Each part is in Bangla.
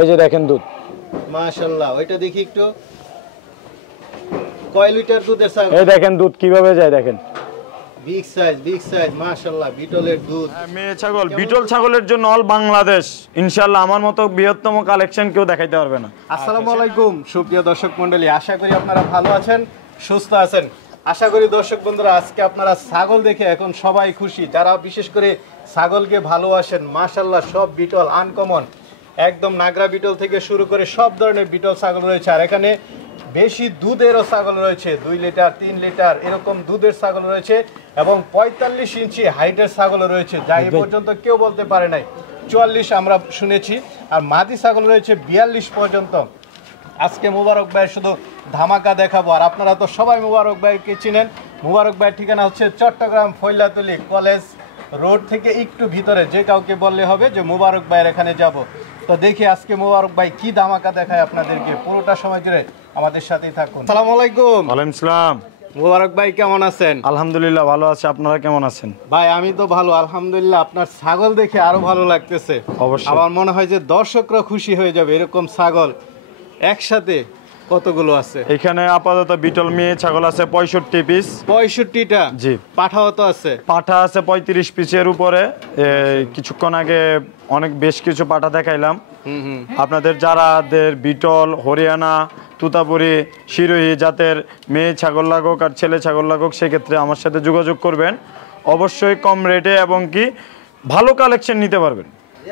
এই যে দেখেন দুধ, মাশাআল্লাহ। ওইটা দেখি একটু, কয় লিটার দুধের ছাগল? এই দেখেন দুধ কিভাবে যায় দেখেন। বিগ সাইজ মাশাআল্লাহ, বিটলের দুধ। মেয়ে ছাগল, বিটল ছাগলের জন্য অল বাংলাদেশ ইনশাআল্লাহ আমার মতো বৃহত্তম কালেকশন কেউ দেখাইতে পারবে না। আসসালামু আলাইকুম সুপ্রিয় দর্শক মণ্ডলী, আশা করি আপনারা ভালো আছেন, সুস্থ আছেন। আশা করি দর্শক বন্ধুরা আজকে আপনারা ছাগল দেখে এখন সবাই খুশি, যারা বিশেষ করে ছাগলকে ভালোবাসেন। মাশাআল্লাহ সব বিটল আনকমন, একদম নাগরা বিটল থেকে শুরু করে সব ধরনের বিটল ছাগল রয়েছে। আর এখানে বেশি দুধেরও ছাগল রয়েছে, 2 লিটার 3 লিটার এরকম দুধের ছাগল রয়েছে এবং 45 ইঞ্চি হাইটের ছাগলও রয়েছে, যা এই পর্যন্ত কেউ বলতে পারে নাই। 44 আমরা শুনেছি, আর মাদি ছাগল রয়েছে 42 পর্যন্ত। আজকে মুবারক ভাইয়ের শুধু ধামাকা দেখাবো। আর আপনারা তো সবাই মুবারক ভাইকে চিনেন। মুবারক ভাইয়ের ঠিকানা হচ্ছে চট্টগ্রাম ফৈলাতলি কলেজ রোড থেকে একটু ভিতরে, যে কাউকে বললে হবে যে মুবারক ভাইয়ের এখানে যাব। তো দেখি আজকে মুবারক ভাই কি ধামাকা দেখায় আপনাদেরকে, পুরোটা সময় জুড়ে আমাদের সাথেই থাকুন। আসসালামু আলাইকুম। ওয়ালাইকুম আসসালাম। মুবারক ভাই কেমন আছেন? আলহামদুলিল্লাহ ভালো আছি, আপনারা কেমন আছেন? ভাই আমি তো ভালো আলহামদুলিল্লাহ। আপনার ছাগল দেখে আরো ভালো লাগতেছে। অবশ্যই। আমার মনে হয় যে দর্শকরা খুশি হয়ে যাবে, এরকম ছাগল একসাথে কতগুলো আছে? এখানে আপাতত বিটল মেয়ে ছাগল আছে 65 পিস। 65টা? জি। পাঠাও তো আছে? পাঠা আছে 35 পিসের উপরে। কিছুক্ষণ আগে বেশ কিছু পাঠা দেখাইলাম আপনাদের, যারাদের বিটল, হরিয়ানা, তুতাপুরি, শিরোহী জাতের মেয়ে ছাগল লাগুক আর ছেলে ছাগল লাগুক, সেক্ষেত্রে আমার সাথে যোগাযোগ করবেন। অবশ্যই কম রেটে এবং কি ভালো কালেকশন নিতে পারবেন।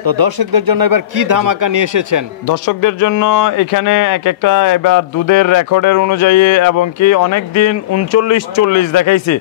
তো দর্শকদের জন্য এবার কি ধামাকা নিয়ে এসেছেন? দর্শকদের জন্য এখানে একটা এবার দুধের রেকর্ডের অনুযায়ী এবং কি অনেক দিন 39-40 দেখাইছি,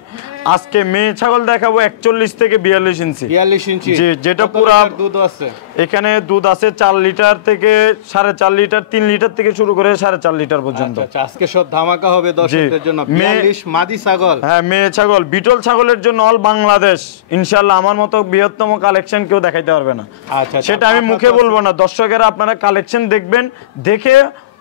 আজকে মেয়ে ছাগল দেখাবো 41 থেকে 42 ইঞ্চি। 42 ইঞ্চি? জি, যেটা পুরো দুধ আছে। এখানে দুধ আছে 4 লিটার থেকে 4.5 লিটার, 3 লিটার থেকে শুরু করে 4.5 লিটার পর্যন্ত। আচ্ছা, আজকে সব ধামাকা হবে দর্শকদের জন্য। 42 মাদি ছাগল? হ্যাঁ, মেয়ে ছাগল, বিটল ছাগলের জন্য অল বাংলাদেশ ইনশাআল্লাহ আমার মতো বৃহত্তম কালেকশন কেউ দেখাইতে পারবে না। আচ্ছা, সেটা আমি মুখে বলবো না, দর্শকেরা আপনারা কালেকশন দেখবেন, দেখে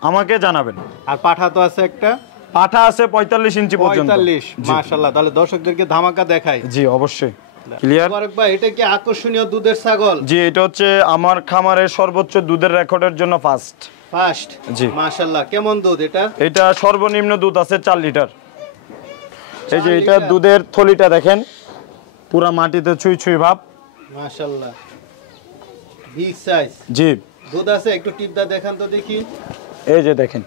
আমাকে জানাবেন। আর পাঠা তো আছে একটা? পাঠা আছে 45 ইঞ্চি পর্যন্ত। 45? মাশাআল্লাহ, তাহলে দর্শকদেরকে ধামাকা দেখাই। জি অবশ্যই। ক্লিয়ার? মুবারক ভাই এটা কি আকর্ষণীয় দুধের ছাগল? জি, এটা হচ্ছে আমার খামারের সর্বোচ্চ দুধের রেকর্ডের জন্য ফার্স্ট। জি মাশাআল্লাহ। কেমন দুধ এটা? এটা সর্বনিম্ন দুধ আছে 4 লিটার। এই যে এটা দুধের থলিটা দেখেন, পুরা মাটিতে ছুঁই ছুঁই ভাব। মাশাআল্লাহ বিগ সাইজ। জি। দুধ আছে, একটু টিপদা দেখান তো দেখি। এই যে দেখেন,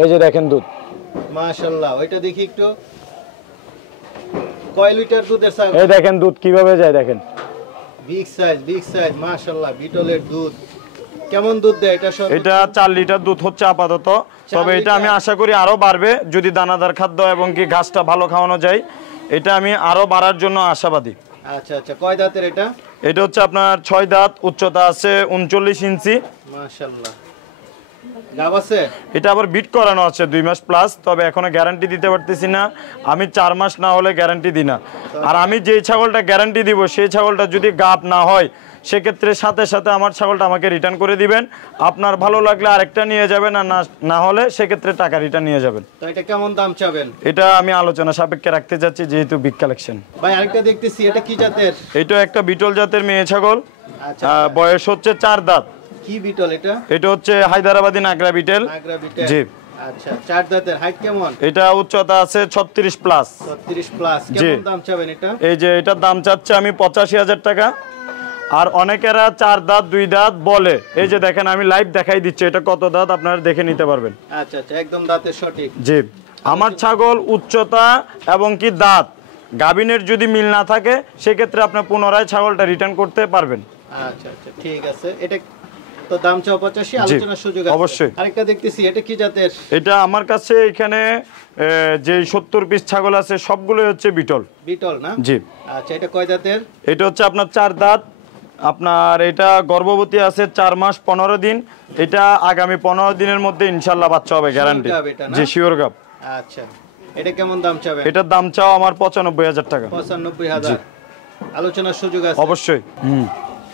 এই যে দেখেন দুধ। মাশাআল্লাহ। ওইটা দেখি একটু, কয় লিটার দুধের ছাগল? এই দেখেন দুধ কিভাবে যায় দেখেন। বিগ সাইজ মাশাআল্লাহ, বিটলের দুধ। কেমন দুধ দেয় এটা? এটা 4 লিটার দুধ হচ্ছে আপাতত, তবে এটা আমি আশা করি আরো বাড়বে যদি দানাদার খাদ্য এবং কি ঘাসটা ভালো খাওয়ানো যায়। এটা আমি আরো বাড়ার জন্য আশাবাদী। আচ্ছা, কয় দাঁতের এটা? এটা হচ্ছে আপনার 6 দাঁত, উচ্চতা আছে 39 ইঞ্চি। মাশাআল্লাহ। গাব আছে? এটা আবার বিট করানো আছে 2 মাস প্লাস, তবে এখনো গ্যারান্টি দিতে পারতেছি না। আমি 4 মাস না হলে গ্যারান্টি দিই না। আর আমি যে ছাগলটা গ্যারান্টি দিব, সেই ছাগলটা যদি গাব না হয়, সেক্ষেত্রে সাথে সাথে আমার ছাগলটা আমাকে রিটার্ন করে দিবেন। আপনার ভালো লাগলে আরেকটা নিয়ে যাবেন, আর না হলে সেক্ষেত্রে টাকা রিটার্ন নিয়ে যাবেন। তো এটা কেমন দাম চাবেন? এটা আমি আলোচনা সাপেক্ষে রাখতে যাচ্ছি, যেহেতু বিগ কালেকশন। ভাই আরেকটা দেখতেছি, এটা কি জাতের? এটা একটা বিটল জাতের মেয়ে ছাগল। আচ্ছা, বয়স হচ্ছে 4 দাঁত। কি বিটল এটা? এটা হচ্ছে হায়দ্রাবাদি নাগরা বিটেল। জি। আচ্ছা, 4 দাঁতের। হাইট কেমন? এটা উচ্চতা আছে 36 প্লাস। 36 প্লাস। কেমন দাম চাবেন এটা? এই যে এটার দাম চাচ্ছে আমি 85,000 টাকা। আর অনেকেরা 4 দাঁত 2 দাঁত বলে, এই যে দেখেন আমি লাইভ দেখাই দিচ্ছি এটা কত দাঁত, আপনারা দেখে নিতে পারবেন। আচ্ছা, একদম দাঁতের সঠিক। জি। আমার ছাগল উচ্চতা এবং কি দাঁত গাবিনের যদি মিল না থাকে, সেক্ষেত্রে আপনি পুনরায় ছাগলটা রিটার্ন করতে পারবেন। আচ্ছা, ঠিক আছে। এটা তো দাম চাও 85, আলোচনার সুযোগ আছে অবশ্যই। আরেকটা দেখতেছি, এটা কি জাতের? এটা আমার কাছে এখানে যে 70 পিস ছাগল আছে সবগুলোই হচ্ছে বিটল। বিটল না? জি। আচ্ছা, এটা কয় দাঁতের? এটা হচ্ছে আপনার 4 দাঁত। আপনার এটা গর্ভবতী আছে 4 মাস 15 দিন। এটা আগামী 15 দিনের মধ্যে ইনশাআল্লাহ বাচ্চা হবে, গ্যারান্টি। জি, শিওর গাব। আচ্ছা, এটা কেমন দাম চাবে? এটার দাম চাও আমার 95,000 টাকা। 95,000। আলোচনার সুযোগ আছে অবশ্যই।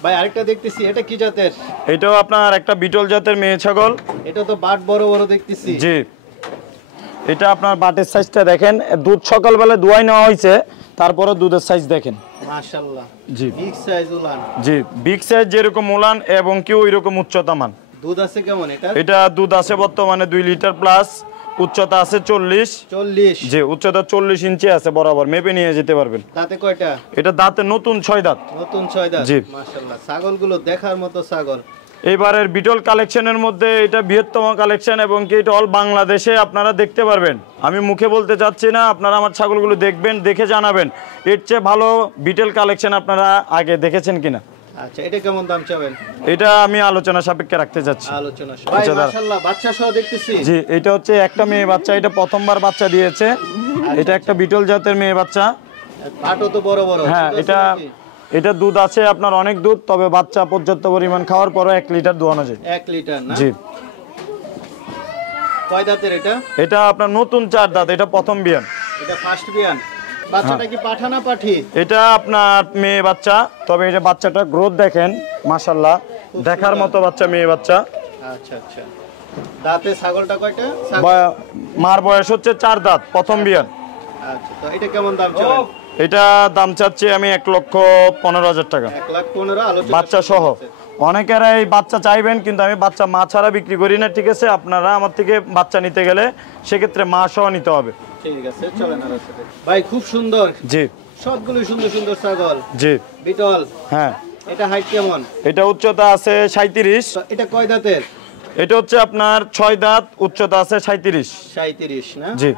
ভাই আরেকটা দেখতেছি, এটা কি জাতের? এটাও আপনার একটা বিটল জাতের মেয়ে ছাগল। এটা তো বাট বড় বড় দেখতেছি। জি। এটা আপনার বাটের সাইজটা দেখেন, দুধ সকালবেলা দুয়াই নেওয়া হয়েছে, তারপরে দুধের সাইজ দেখেন মাশাআল্লাহ জি বিগ সাইজ উলান জি বিগ সাইজ যেরকম উলান এবং কি ওই রকম উচ্চতা মান দুধ আছে কেমন এটা এটা দুধ আছে বর্তমানে 2 লিটার প্লাস উচ্চতা আছে 40 জি উচ্চতা 40 ইঞ্চি আছে বরাবর মেপে নিয়ে যেতে পারবেন দাঁতে কয়টা এটা দাঁতে নতুন 6 দাঁত নতুন 6 দাঁত জি মাশাআল্লাহ ছাগলগুলো দেখার মতো ছাগল এবারের বিটল কালেকশনের মধ্যে এটা বৃহত্তম কালেকশন এবং কি এটা অল বাংলাদেশে আপনারা দেখতে পারবেন আমি মুখে বলতে চাচ্ছি না আপনারা আমার ছাগলগুলো দেখবেন দেখে জানাবেন এর চেয়ে ভালো বিটল কালেকশন আপনারা আগে দেখেছেন কিনা আচ্ছা এটা কেমন দাম চাবেন এটা আমি আলোচনা সাপেক্ষে রাখতে যাচ্ছি আলোচনা ভাই মাশাআল্লাহ বাচ্চা সহ দেখতেছি জি এটা হচ্ছে একটা মেয়ে বাচ্চা এটা প্রথমবার বাচ্চা দিয়েছে এটা একটা বিটল জাতের মেয়ে বাচ্চা পাটও তো বড় বড় হ্যাঁ এটা দুধ আছে আপনার অনেক দুধ তবে বাচ্চা পর্যাপ্ত পরিমাণ খাওয়ার পরে 1 লিটার দোয়ানো যায় 1 লিটার না জি কয় দাঁতের এটা এটা আপনার নতুন 4 দাঁত এটা প্রথম বিয়ান এটা ফার্স্ট বিয়ান বাচ্চাটা কি পাঠা না পাঠি এটা আপনার মেয়ে বাচ্চা তবে এটা বাচ্চাটা গ্রোথ দেখেন মাশাআল্লাহ দেখার মতো বাচ্চা মেয়ে বাচ্চা আচ্ছা আচ্ছা দাঁতে ছাগলটা কয়টা মার বয়স হচ্ছে 4 দাঁত প্রথম বিয়ান আচ্ছা তো এটা কেমন দাম চাবেন এটা দাম চাচ্ছি আমি 1,15,000 টাকা 1,15,000 আলোচনা বাচ্চা সহ অনেকেরা এই বাচ্চা চাইবেন কিন্তু আমি বাচ্চা মা ছাড়া বিক্রি করি না ঠিক আছে আপনারা আমার থেকে বাচ্চা নিতে গেলে সেক্ষেত্রে মা সহ নিতে হবে ঠিক আছে চলেন আর সাথে ভাই খুব সুন্দর জি সবগুলো সুন্দর সুন্দর ছাগল জি বিটল হ্যাঁ এটা হাইট কেমন এটা উচ্চতা আছে 37 তো এটা কয় দাঁতের এটা হচ্ছে আপনার 6 দাঁত উচ্চতা আছে 37 না জি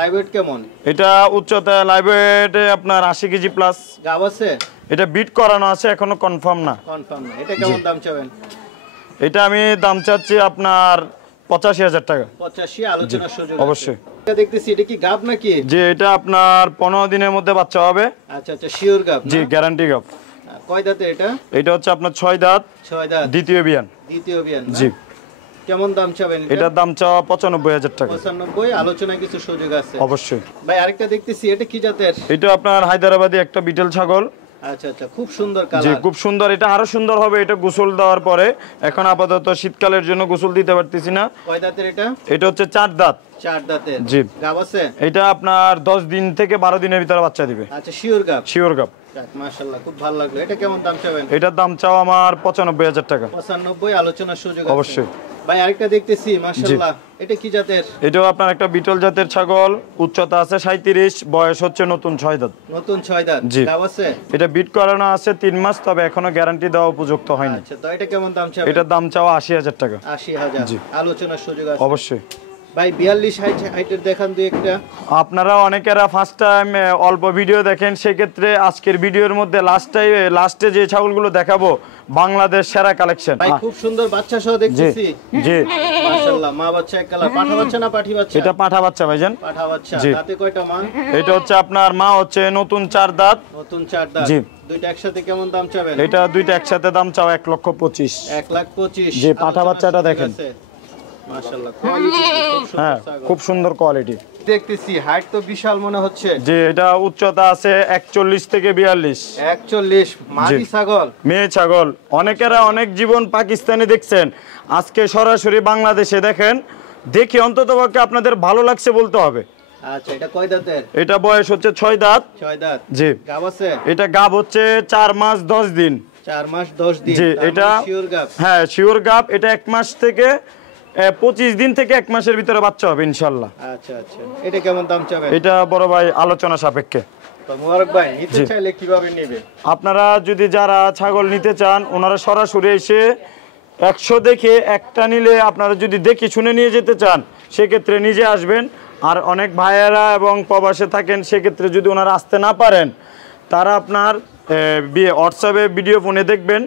লাইভ ওয়েট কেমন এটা উচ্চতা লাইভ ওয়েটে আপনার 80 কেজি প্লাস গাব আছে এটা বিট করানো আছে এখনো কনফার্ম না কনফার্ম না এটা কেমন দাম চাবেন এটা আমি দাম চাচ্ছি আপনার 85,000 টাকা 85 আলোচনার সুযোগ অবশ্যই এটা দেখতেছি এটা কি গাব নাকি যে এটা আপনার 15 দিনের মধ্যে বাচ্চা হবে আচ্ছা আচ্ছা শিওর গাব জি গ্যারান্টি গাব কয় দাঁতের এটা এটা হচ্ছে আপনার 6 দাঁত 6 দাঁত দ্বিতীয় বিয়ান জি কেমন দাম চাবেন এটার দাম চাওয়া 95,000 টাকা 95 আলোচনা কিছু সুযোগ আছে অবশ্যই ভাই আরেকটা দেখতেছি এটা কি জাতের এটা আপনার হায়দ্রাবাদি একটা বিটল ছাগল আচ্ছা আচ্ছা খুব সুন্দর কালার জি খুব সুন্দর এটা আরো সুন্দর হবে এটা গোসল দেওয়ার পরে এখন আপাতত শীতকালের জন্য গোসল দিতে পারতেছি না কয় দাঁতের এটা এটা হচ্ছে 4 দাঁত 4 দাঁতের জি গাব আছে এটা আপনার 10 দিন থেকে 12 দিনের ভিতরে বাচ্চা দিবে আচ্ছা শিওর গাব মাশাআল্লাহ খুব ভালো লাগলো এটা কেমন দাম চাবেন এটার দাম চাও আমার 95,000 টাকা 95 আলোচনার সুযোগ আছে অবশ্যই ভাই আরেকটা দেখতেছি মাশাআল্লাহ এটা কি জাতের এটাও আপনার একটা বিটল জাতের ছাগল উচ্চতা আছে 37 বয়স হচ্ছে নতুন 6 দাঁত নতুন 6 দাঁত গাব আছে এটা বিট করানো আছে 3 মাস তবে এখনো গ্যারান্টি দেওয়া উপযুক্ত হয়নি আচ্ছা তো এটা কেমন দাম চাবেন এটার দাম চাওয়া 80,000 টাকা 80,000 আলোচনার সুযোগ আছে অবশ্যই ভাই 42 হাইটের দেখান দুই একটা আপনারা অনেকেরা ফার্স্ট টাইম অল্প ভিডিও দেখেন সেক্ষেত্রে আজকের ভিডিওর মধ্যে লাস্টে যে ছাগলগুলো দেখাবো বাংলাদেশ সেরা কালেকশন ভাই খুব সুন্দর বাচ্চা সহ দেখতেছি জি মাশাআল্লাহ মা বাচ্চা এক কালার পাঠা বাচ্চা না পাঠি বাচ্চা এটা পাঠা বাচ্চা ভাইজান পাঠা বাচ্চা দাঁতে কয়টা মা এটা হচ্ছে আপনার মা হচ্ছে নতুন 4 দাঁত নতুন 4 দাঁত জি দুইটা একসাথে কেমন দাম চাবেন এটা দুইটা একসাথে দাম চাও 1,25,000 1,25,000 জি পাঠা বাচ্চাটা দেখেন মাশাআল্লাহ কোয়ালিটি খুব সুন্দর হ্যাঁ খুব সুন্দর কোয়ালিটি দেখতেছি হাইট তো বিশাল মনে হচ্ছে যে এটা উচ্চতা আছে 41 থেকে 42 41 মাদি ছাগল মেয়ে ছাগল অনেকেরা অনেক জীবন পাকিস্তানে দেখছেন আজকে সরাসরি বাংলাদেশে দেখেন দেখি অন্ততপক্ষে আপনাদের ভালো লাগছে বলতে হবে আচ্ছা এটা কয় দাঁতের এটা বয়স হচ্ছে 6 দাঁত 6 দাঁত জি গাব আছে এটা গাব হচ্ছে 4 মাস 10 দিন 4 মাস 10 দিন জি এটা শিওর গাব হ্যাঁ শিওর গাব এটা 1 মাস থেকে 25 দিন থেকে 1 মাসের ভিতরে বাচ্চা হবে ইনশাআল্লাহ আচ্ছা আচ্ছা এটা কেমন দাম চাবেন এটা বড় ভাই আলোচনা সাপেক্ষে তো মোবারক ভাই নিতে চাইলে কিভাবে নেবে আপনারা যদি যারা ছাগল নিতে চান ওনারা সরাসরি এসে 100 দেখে একটা নিলে আপনারা যদি দেখে শুনে নিয়ে যেতে চান সেক্ষেত্রে নিজে আসবেন আর অনেক ভাইয়েরা এবং প্রবাসে থাকেন সেক্ষেত্রে যদি ওনারা আসতে না পারেন তারা আপনার হোয়াটসঅ্যাপে ভিডিও ফোনে দেখবেন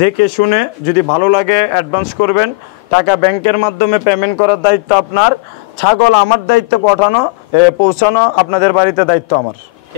দেখে শুনে যদি ভালো লাগে অ্যাডভান্স করবেন টাকা ব্যাংকের মাধ্যমে পেমেন্ট করার দায়িত্ব আপনার ছাগল আমার দায়িত্বে পৌঁছানো আপনাদের বাড়িতে দায়িত্ব আমার